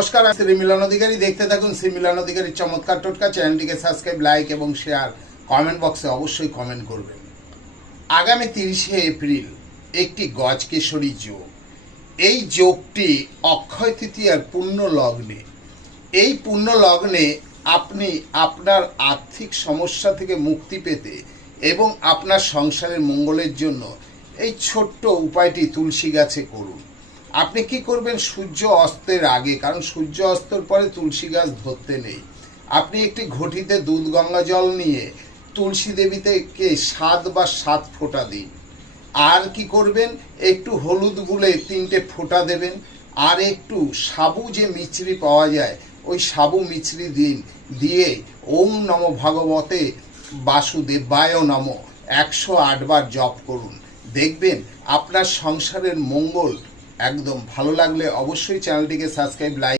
নমস্কার, আমি শ্রী মিলন অধিকারী। দেখতে থাকুন শ্রী মিলন অধিকারীর চমৎকার টোটকা। চ্যানেলটিকে সাবস্ক্রাইব, লাইক এবং শেয়ার, কমেন্ট বক্সে অবশ্যই কমেন্ট করবেন। আগামী 30শে এপ্রিল একটি গজকেশরী যোগ। এই যোগটি অক্ষয় তৃতীয়ার পূর্ণ লগ্নে। এই পূর্ণ লগ্নে আপনি আপনার আর্থিক সমস্যা থেকে মুক্তি পেতে এবং আপনার সংসারের মঙ্গলের জন্য এই ছোট্ট উপায়টি তুলসী গাছে করুন। আপনি কি করবেন? সূর্য অস্তের আগে, কারণ সূর্য অস্তের পরে তুলসী গাছ ধরতে নেই, আপনি একটি ঘটিতে দুধ গঙ্গা জল নিয়ে তুলসী দেবীকে 7 ফোঁটা দিন। আর কি করবেন? একটু হলুদ গুলে 3টে ফোঁটা দেবেন। আর একটু সাবু যে মিছরি পাওয়া যায়, ওই সাবু মিছরি দিন। দিয়ে ওম নমো ভগবতে বাসুদেবায় নমঃ 108 বার জপ করুন। দেখবেন আপনার সংসারের মঙ্গল একদম। ভালো লাগলে অবশ্যই চ্যানেলটিকে সাবস্ক্রাইব, লাইক